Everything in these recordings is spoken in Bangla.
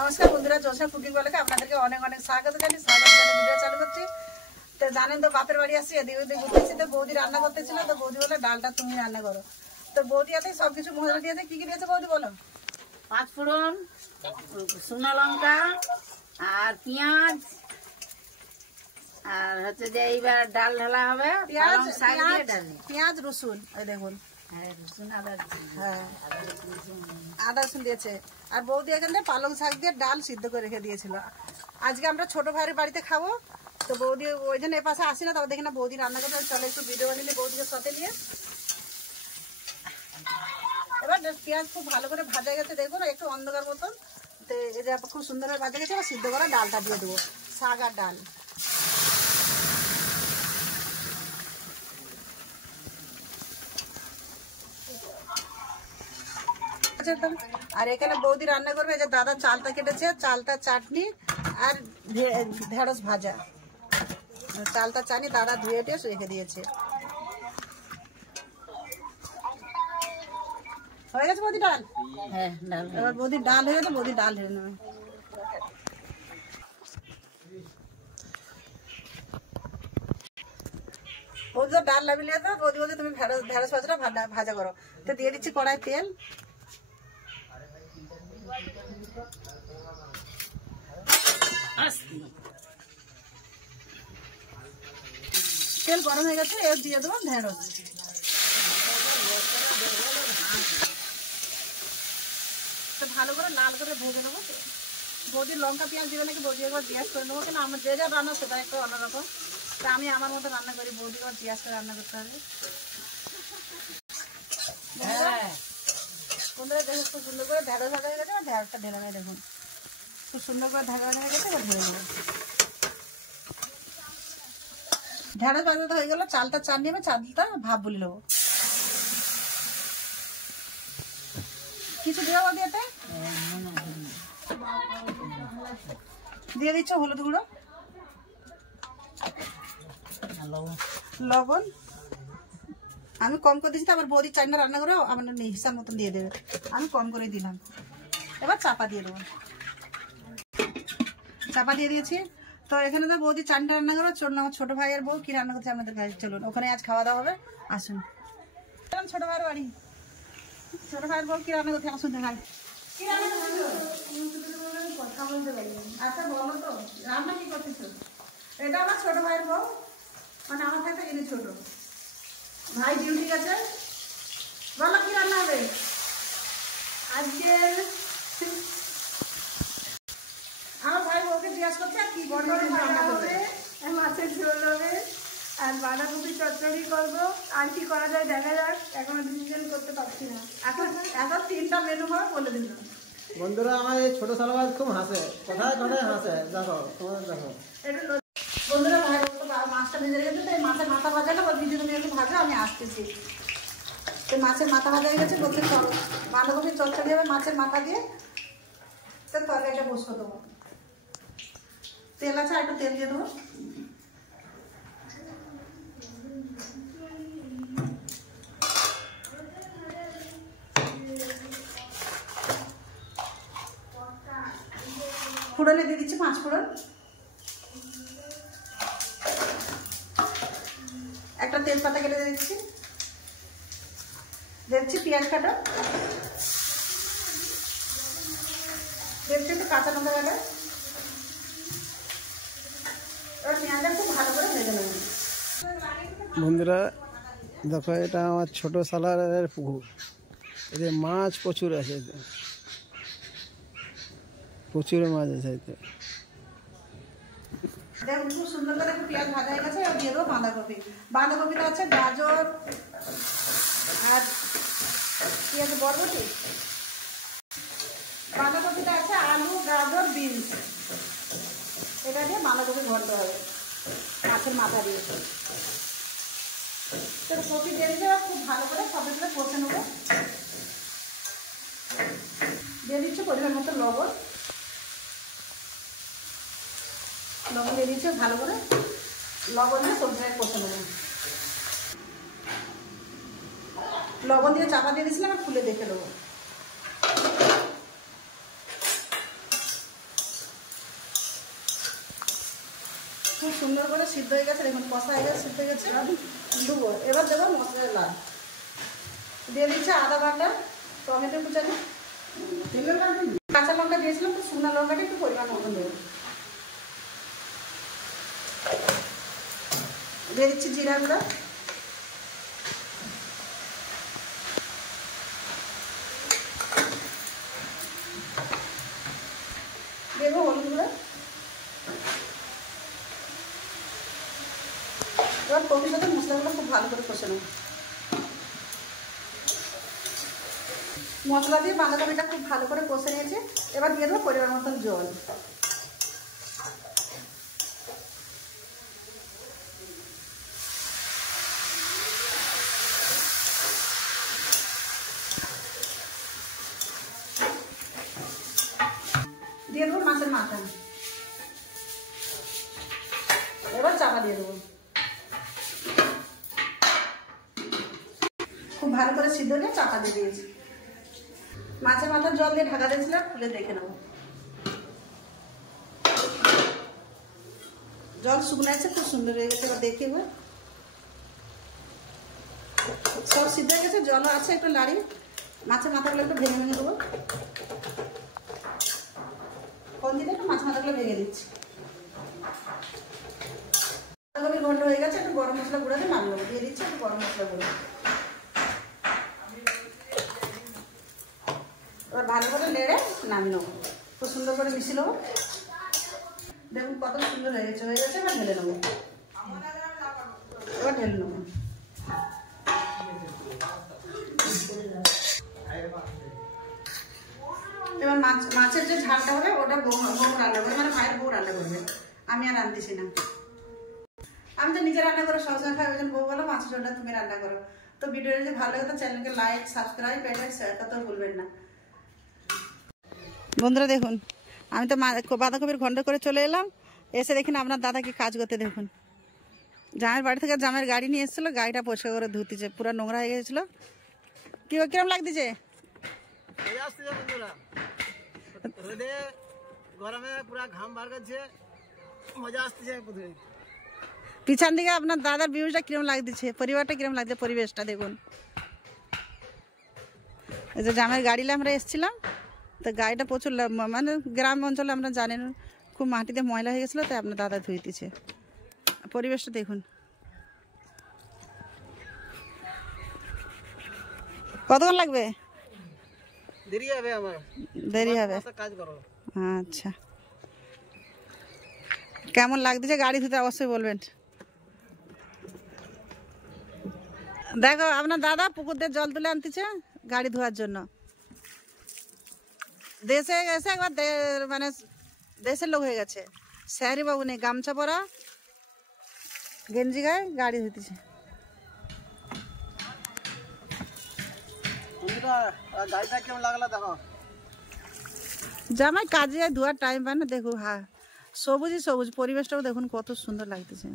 নমস্কার বন্ধুরা, জোসা কুকিং বলে আপনাদেরকে অনেক অনেক স্বাগত জানাই। স্বাগত জানিয়ে ভিডিও চালু করছি। তো জানেন তো বাপের বাড়ি আসছি, এদিক ওদিক ঘুরতেছি। তো বৌদি রান্না করতেছিল, তো বৌদি বলে ডালটা তুমি রান্না করো। তো বৌদি হাতে সবকিছু মশলা দিয়েছে। কি কি দিয়েছে বৌদি বলো? 5 ফোড়ন, শুকনো লঙ্কা আর পেঁয়াজ, আর হচ্ছে যে এইবার ডাল ঢালা হবে। পেঁয়াজ রসুন, এই দেখুন। হ্যাঁ, আদা রসুন দিয়েছে। আর বৌদি এখানে পালং শাক দিয়ে ডাল সিদ্ধ করে রেখে দিয়েছিল। আজকে আমরা ছোট ভাইয়ের বাড়িতে খাবো, তো বৌদি ওই জন্য এ পাশে আসি না। তবে দেখি না বৌদি রান্না করতে, চলে একটু ভিডিও বানিয়ে বৌদিকে সাথে নিয়ে। এবার পেঁয়াজ খুব ভালো করে ভাজা গেছে, দেখুন একটু অন্ধকার মতন। তো এটা খুব সুন্দরভাবে ভাজা গেছে। এবার সিদ্ধ করা ডালটা দিয়ে দেবো, শাক আর ডাল। আর এখানে বৌদি রান্না করবে, যে দাদা চালটা কেটেছে, চালটা চাটনি আর ঢেঁড়স ভাজা। চালটা চাটনি দাদা ধুয়ে টেস রেখে দিয়েছে। হয়ে গেছে বৌদি ডাল? হ্যাঁ, ডাল। এবার বৌদি ডাল হয়ে গেছে, বৌদি ডাল ঢেলে নেবে। বৌদি তো ডাল লাভিয়ে তো, বৌদি বলছে তুমি ঢেঁড়স ভাজাটা ভাজা করো। তো দিয়ে দিচ্ছি কড়াই তেল। তেল গরম হয়ে গেছে, এর দিয়ে দেবো ঢেঁড়স। তো ভালো করে লাল করে ভেজে নেবো। বৌদির লঙ্কা পেঁয়াজ দিবে নাকি, বৌদি একবার জিজ্ঞাস করে নেবো। কেন আমার যে যা রান্না সেটা একটা অন্যরকম। তা আমি আমার মতো রান্না করি, বৌদি একবার জিজ্ঞাস করে রান্না করতে হবে। বন্ধুরা দেখুন, খুব সুন্দর করে ঢেঁড়স ভাজা হয়ে গেছে। ঢেঁড়সটা ঢেলে নেবে, দেখুন খুব সুন্দর করে ঢেঁড়স ভাজা হয়ে গেছে। এবার ঢেলে নেবো। ঢেঁড়স ভাজাটা হয়ে গেল, চালটা চাটনি হবে, চালটা ভাপ বলে নেবো। কিছু দেওয়া দিয়েতে দিয়ে দিচ্ছ হলুদ গুঁড়ো, লবণ। আমি কম করে দিচ্ছি, আবার বৌদি চাইনা রান্না করে আমার হিসাব মতন দিয়ে দেবে। আমি কম করে দিলাম। এবার চাপা দিয়ে দেবো। চাপা দিয়ে দিয়েছি। তো এখানে তো বৌদি চানটা রান্না করে, আমার ছোট ভাইয়ের বউ কি রান্না করছে আমাদের কাছে চলুন, ওখানে আজ খাওয়া দাওয়া হবে। আসুন ছোট ভাইয়ের বাড়ি। ছোট ভাইয়ের বউ কি রান্না করছে আসুন দেখাই। কি রান্না করছো? কথা বলতে পারি। আচ্ছা বলো তো রান্না কি করতেছো? এটা আমার ছোট ভাইয়ের বউ, মানে আমার থেকে ইনি ছোট। ভাই ডিউটি গেছে। বলো কি রান্না হবে আজকে? আমার ভাই বউকে জিজ্ঞাসা করছে আর কি রান্না করবে। মাছের ঝোল হবে আর বাঁধাকপি চচ্চড়ি করবো। আর কি করা যায় দেখা যাক, এখনো ডিসিশন করতে পারছি না। এখন 3টা মেনু হবে বলে দিল। বন্ধুরা আমার এই ছোট সালবাজ খুব হাসে, কোথায় কোথায় হাসে দেখো, তোমাদের দেখো। বন্ধুরা ভাই তো মাছটা ভেজে রেখেছে, তাই মাছের মাথা ভাজা না, দিদি তুমি একটু ভাজা, আমি আসতেছি। তো মাছের মাথা ভাজা হয়ে গেছে, বলতে বাঁধাকপি চচ্চড়ি হবে মাছের মাথা দিয়ে। তো তরকারিটা বসিয়ে দেবো। তেল আছে, একটু তেল দিয়ে দেবো। ফোড়নে দিয়ে দিচ্ছি 5 ফোড়ন। একটা তেজপাতা কেটে দিয়ে দিচ্ছি। দিচ্ছি পেঁয়াজ কাটা, দিচ্ছি একটু কাঁচা লঙ্কা কাটা। এবার পেঁয়াজটা খুব ভালো করে ভেজে নেব। বন্ধুরা দেখো, এটা আমার ছোট সালারের পুকুর। এতে মাছ প্রচুর আছে, প্রচুর মাছ আছে এতে। দেখুন খুব সুন্দর করে পেঁয়াজ ভাজা হয়ে গেছে। এবার দিয়ে দেবো বাঁধাকপি। বাঁধাকপিটা আছে গাজর আর পেঁয়াজ বরবটি। বাঁধাকপিটা আছে আলু গাজর বিনস। এটা দিয়ে বাঁধাকপি ভরতে হবে মাছের মাথা দিয়ে। তো কপি দিয়ে দিলে খুব ভালো করে সবগুলো কষে নেবো। দিয়ে দিচ্ছি পরিমাণ মতো লবণ। লবণ দিয়ে দিচ্ছি ভালো করে। লবণ দিয়ে সবজিটাকে কষে নেবো। লবণ দিয়ে চাপা দিয়ে দিয়েছিলাম, খুলে দেখে দেবো। খুব সুন্দর করে সিদ্ধ হয়ে গেছে, দেখুন কষা হয়ে গেছে, সিদ্ধ হয়ে গেছে। দেবো এবার, দেবো মশলা লাল দিয়ে দিচ্ছে, আদা বাটা, টমেটো কুচানো, কাঁচা লঙ্কা দিয়েছিলাম, তো শুকনো লঙ্কাটা একটু পরিমাণ মতো দেবো। দিয়ে দিচ্ছি জিরা গুঁড়া, দেবো হলুদ গুঁড়া। এবার কপির সাথে মশলাগুলো খুব ভালো করে কষে নেব। মশলা দিয়ে বাঁধাকপিটা খুব ভালো করে কষে নিয়েছে। এবার দিয়ে দেবো পরিমাণ মতন জল। দিয়ে দেবো মাছের মাথা। এবার চাপা দিয়ে দেবো। খুব ভালো করে সিদ্ধ দিয়ে চাপা দিয়ে দিয়েছি। মাছের মাথার জল দিয়ে ঢাকা দিয়েছিলাম, খুলে দেখে নেবো। জল শুকনো আছে, খুব সুন্দর হয়ে গেছে। এবার দেখে সব সিদ্ধ হয়ে গেছে, জলও আছে, একটু লাড়ি মাছের মাথাগুলো একটু ভেঙে ভেঙে দেবো। কোন দিকে একটু মাছের মাথাগুলো ভেঙে দিচ্ছি। বাঁধাকপির ঘন্টা হয়ে গেছে, একটু গরম মশলা গুঁড়ো দিয়ে নামিয়ে দেবো। দিয়ে দিচ্ছি একটু গরম মশলা গুঁড়ো। এবার ভালো করে নেড়ে নামিয়ে নেবো। খুব সুন্দর করে মিশিয়ে নেবো। দেখুন কত সুন্দর হয়ে গেছে। এবার ঢেলে নেবো। এবার ঢেলে নেবো। এবার মাছের যে ঝালটা হবে ওটা বউ রান্না করবে, মানে মায়ের বউ রান্না করবে, আমি আর রাঁধতেছি না। আমি তো নিজে রান্না করে সবসময় খাই, ওই জন্য বউ বলো মাছের ঝোলটা তুমি রান্না করো। তো ভিডিওটা যদি ভালো লাগে তো চ্যানেলকে লাইক, সাবস্ক্রাইব, শেয়ার করতে ভুলবেন না। বন্ধুরা দেখুন, আমি তো বাঁধাকপির ঘন্ট করে চলে এলাম। এসে দেখুন আপনার দাদাকে কাজ করতে দেখুন। জামের বাড়ি থেকে জামের গাড়ি নিয়ে এসেছিলো, গাড়িটা পরিষ্কার করে ধুতিছে, পুরো নোংরা হয়ে গেছিল। কিরম লাগতেছে? পিছন দিকে আপনার দাদার ভিউজটা কিরম লাগতেছে, পরিবারটা কিরম লাগছে, পরিবেশটা দেখুন। এই যে জামের গাড়িলে আমরা এসেছিলাম, তো গাড়িটা প্রচুর, মানে গ্রাম অঞ্চলে আমরা জানেন খুব মাটিতে ময়লা হয়ে গেছিলো, তাই আপনার দাদা ধুইতেছে। পরিবেশটা দেখুন। কতক্ষণ লাগবে? দেরি হবে আমার, দেরি হবে। আচ্ছা, কেমন লাগতেছে গাড়ি ধুতে অবশ্যই বলবেন। দেখো আপনার দাদা পুকুর দিয়ে জল তুলে আনতেছে গাড়ি ধোয়ার জন্য। দেশে গেছে একবার, মানে দেশের লোক হয়ে গেছে। স্যারি বাবু নেই, গামছা পরা, গেঞ্জি গায়ে গাড়ি ধুতেছে। জামাই কাজে ধোয়ার টাইম পায় না। দেখো হ্যাঁ, সবুজই সবুজ, পরিবেশটাও দেখুন কত সুন্দর লাগতেছে।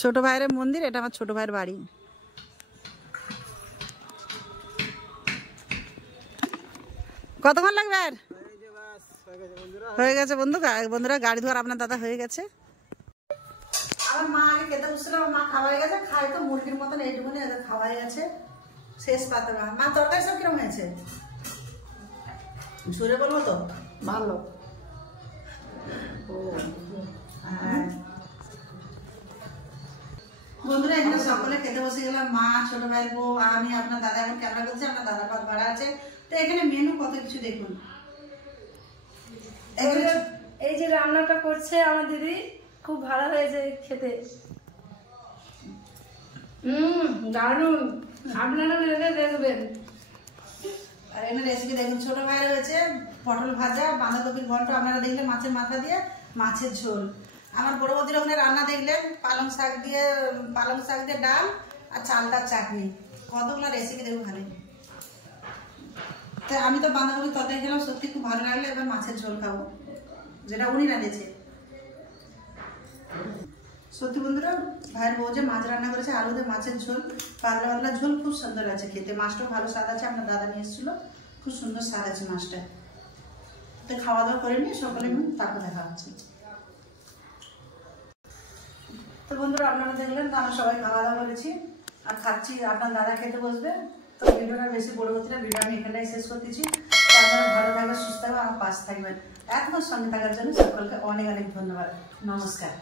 ছোট ভাইয়ের মন্দির, এটা আমার ছোট ভাইয়ের বাড়ি। কতক্ষণ লাগবে? আর হয়ে গেছে বন্ধুরা, গাড়ি ধোয়ার আপনার দাদা হয়ে গেছে। আমার মা আগে খেতে বসছিল, মা খাওয়া হয়ে গেছে, খাই তো মুরগির মতন এইটুকুনি খাওয়া হয়ে গেছে। শেষ পাতে মা তরকারি সব কিরকম হয়েছে? সুরে বলবো তো ভালো। হ্যাঁ বন্ধুরা, এখানে সকলে খেতে বসে গেলাম, মা, ছোট ভাইয়ের বউ, আমি, আপনার দাদা এখন ক্যামেরা করছে, আপনার দাদা পাত ভাড়া আছে। তো এখানে মেনু কত কিছু দেখুন। এই যে রান্নাটা করছে আমার দিদি, খুব ভালো হয়েছে খেতে। দারুণ, আপনারা দেখবেন। আর এখানে রেসিপি দেখুন, ছোট ভাইয়ের হয়েছে পটল ভাজা, বাঁধাকপির ঘন্ট আপনারা দেখলে, মাছের মাথা দিয়ে মাছের ঝোল। আমার বড় বৌদির ওখানে রান্না দেখলেন পালং শাক দিয়ে ডাল আর চালটার চাটনি। কতগুলো রেসিপি দেখুন খালি। তাই আমি তো বাঁধাকপির তরকারি খেলাম, সত্যি খুব ভালো লাগলো। এবার মাছের ঝোল খাবো, যেটা উনি রাঁধেছে। সত্যি বন্ধুরা, ভাইয়ের বউ যে মাছ রান্না করেছে, আলু দিয়ে মাছের ঝোল, পাতলা পাতলা ঝোল, খুব সুন্দর আছে খেতে। মাছটাও ভালো স্বাদ আছে, আপনার দাদা নিয়ে এসেছিল, খুব সুন্দর স্বাদ আছে মাছটা। তো খাওয়া দাওয়া করে নিয়ে সকালে তারপর দেখা হচ্ছে। তো বন্ধুরা আপনারা দেখলেন তো আমরা সবাই খাওয়া দাওয়া করেছি আর খাচ্ছি, আপনার দাদা খেতে বসবে। তো ভিডিওটা বেশি বড় হচ্ছে না, ভিডিও আমি এখানটাই শেষ করতেছি। তো আপনারা ভালো থাকবেন, সুস্থ থাকবেন, আমার পাশে থাকবেন। এতক্ষণ সঙ্গে থাকার জন্য সকলকে অনেক অনেক ধন্যবাদ। নমস্কার।